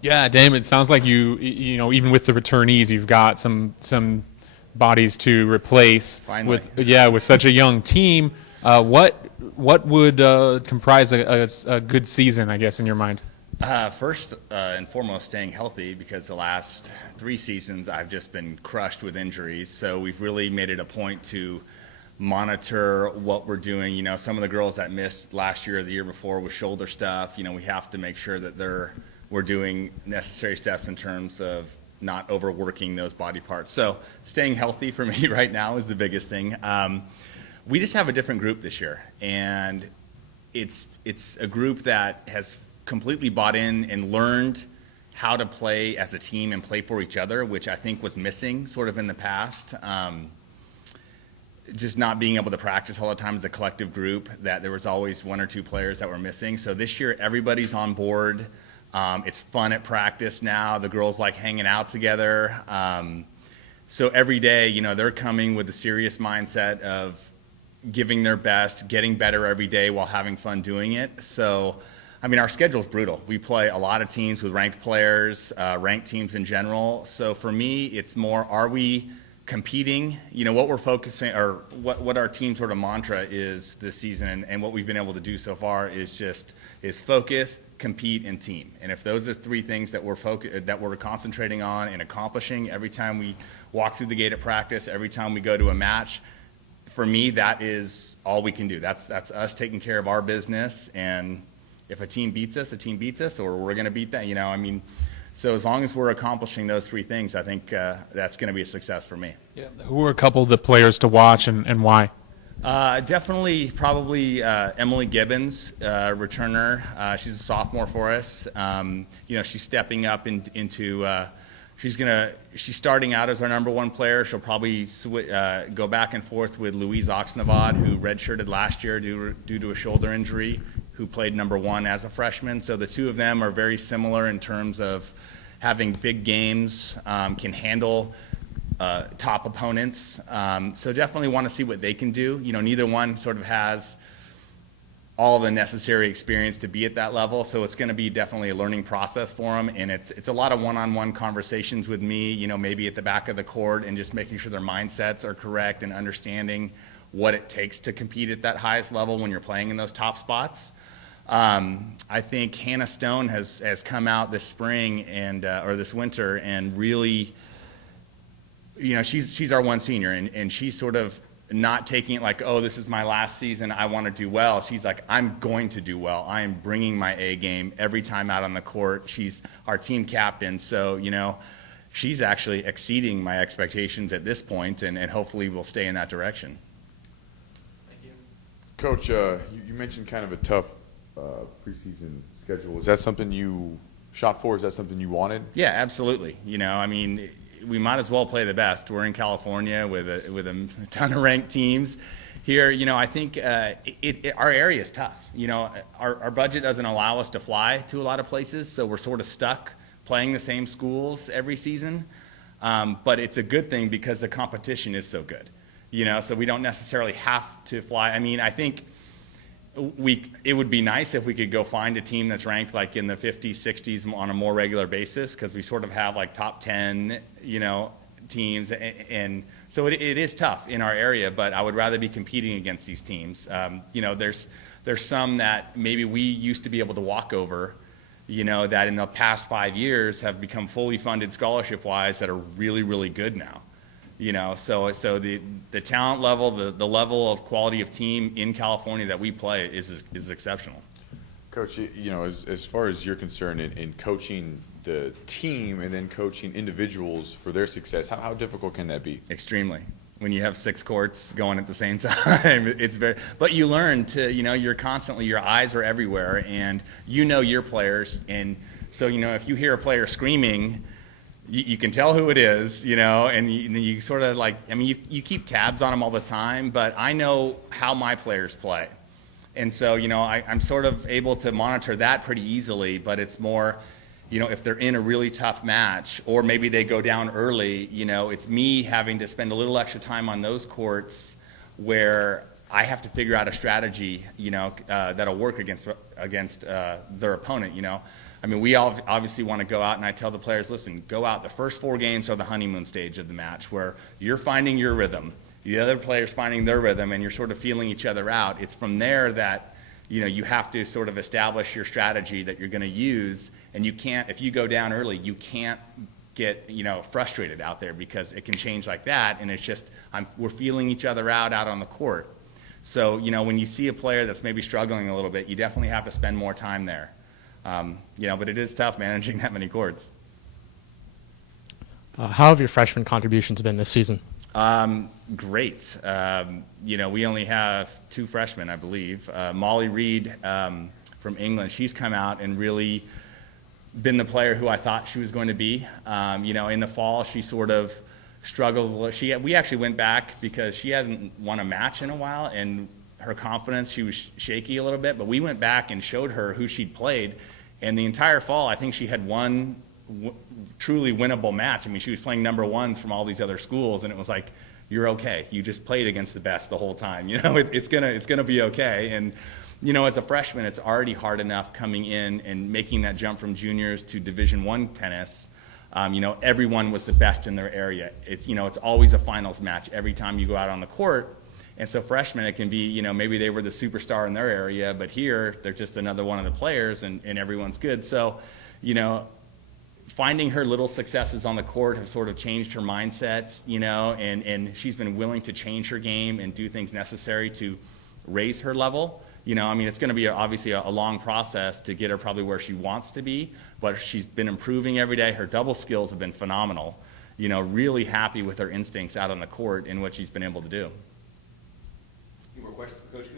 Yeah, Damon, it sounds like you know, even with the returnees, you've got some bodies to replace. Finally. With such a young team. What would comprise a good season, I guess, in your mind? First and foremost, staying healthy, because the last 3 seasons I've just been crushed with injuries. So we've really made it a point to monitor what we're doing. You know, some of the girls that missed last year or the year before with shoulder stuff, you know, we have to make sure that we're doing necessary steps in terms of not overworking those body parts. So staying healthy for me right now is the biggest thing. We just have a different group this year, and it's a group that has completely bought in and learned how to play as a team and play for each other, which I think was missing sort of in the past. Just not being able to practice all the time as a collective group, that there was always 1 or 2 players that were missing. So this year, everybody's on board. It's fun at practice now. The girls like hanging out together. So every day, you know, they're coming with a serious mindset of giving their best, getting better every day while having fun doing it. So, I mean, our schedule's brutal. We play a lot of teams with ranked players, ranked teams in general. So for me, it's more, are we competing? You know, what we're focusing, or what our team sort of mantra is this season, and what we've been able to do so far is focus, compete, and team. And if those are 3 things that we're concentrating on and accomplishing every time we walk through the gate at practice, every time we go to a match, for me, that is all we can do. That's us taking care of our business, and if a team beats us, or we're going to beat them, you know, I mean, so as long as we're accomplishing those 3 things, I think that's going to be a success for me. Yeah. Who are a couple of the players to watch, and why? Definitely, probably Emily Gibbons, returner. She's a sophomore for us. You know, she's stepping up into. She's starting out as our number 1 player. She'll probably go back and forth with Louise Oxnavad, who redshirted last year due to a shoulder injury, who played number 1 as a freshman. So the 2 of them are very similar in terms of having big games, can handle top opponents. So definitely want to see what they can do. You know, neither one sort of has all the necessary experience to be at that level, so it's going to be definitely a learning process for them, and it's a lot of one-on-one conversations with me, you know, maybe at the back of the court, and just making sure their mindsets are correct and understanding what it takes to compete at that highest level when you're playing in those top spots. I think Hannah Stone has come out this spring and or this winter, and really, you know, she's our 1 senior, and she's sort of not taking it like, oh, this is my last season, I want to do well. She's like, I'm going to do well. I am bringing my A game every time out on the court. She's our team captain, so, you know, she's actually exceeding my expectations at this point, and hopefully will stay in that direction. Thank you. Coach, you mentioned kind of a tough preseason schedule. Is that something you shot for? Is that something you wanted? Yeah, absolutely. You know, I mean, we might as well play the best. We're in California with a ton of ranked teams here. You know, I think our area is tough. You know, our budget doesn't allow us to fly to a lot of places, so we're sort of stuck playing the same schools every season. But it's a good thing because the competition is so good. You know, so we don't necessarily have to fly. I mean, I think it would be nice if we could go find a team that's ranked like in the 50s, 60s on a more regular basis, because we sort of have like top 10, you know, teams, and so it is tough in our area. But I would rather be competing against these teams. You know, there's some that maybe we used to be able to walk over, you know, that in the past 5 years have become fully funded scholarship-wise that are really, really good now. You know, so the talent level, the level of quality of team in California that we play is exceptional. Coach, you know, as far as you're concerned in coaching the team and then coaching individuals for their success, how difficult can that be? Extremely. When you have 6 courts going at the same time, it's very, but you learn to, you know, you're constantly, your eyes are everywhere, and you know your players, and so, you know, if you hear a player screaming, you can tell who it is, you know, and you sort of like, I mean, you keep tabs on them all the time, but I know how my players play. And so, you know, I'm sort of able to monitor that pretty easily, but it's more, you know, if they're in a really tough match or maybe they go down early, you know, it's me having to spend a little extra time on those courts where I have to figure out a strategy, you know, that'll work against their opponent, you know. I mean, we all obviously want to go out, and I tell the players, listen, go out. The first 4 games are the honeymoon stage of the match where you're finding your rhythm. The other player's finding their rhythm, and you're sort of feeling each other out. It's from there that, you know, you have to sort of establish your strategy that you're going to use, and you can't, if you go down early, you can't get, you know, frustrated out there because it can change like that, and it's just, we're feeling each other out on the court. So, you know, when you see a player that's maybe struggling a little bit, you definitely have to spend more time there. You know, but it is tough managing that many courts. How have your freshman contributions been this season? Great. You know, we only have 2 freshmen, I believe. Molly Reed from England, she's come out and really been the player who I thought she was going to be. You know, in the fall, she sort of struggled. We actually went back because she hasn't won a match in a while, and her confidence, she was shaky a little bit, but we went back and showed her who she'd played, and the entire fall, I think she had one truly winnable match. I mean, she was playing number 1s from all these other schools, and it was like, you're okay. You just played against the best the whole time. You know, it's gonna be okay. And you know, as a freshman, it's already hard enough coming in and making that jump from juniors to Division I tennis. You know, everyone was the best in their area. It's, you know, it's always a finals match every time you go out on the court. And so freshmen, it can be, you know, maybe they were the superstar in their area, but here they're just another one of the players, and everyone's good. So, you know, finding her little successes on the court have sort of changed her mindset, you know, and she's been willing to change her game and do things necessary to raise her level. You know, I mean, it's going to be obviously a long process to get her probably where she wants to be, but she's been improving every day. Her double skills have been phenomenal. You know, really happy with her instincts out on the court and what she's been able to do. Any more questions for Coach?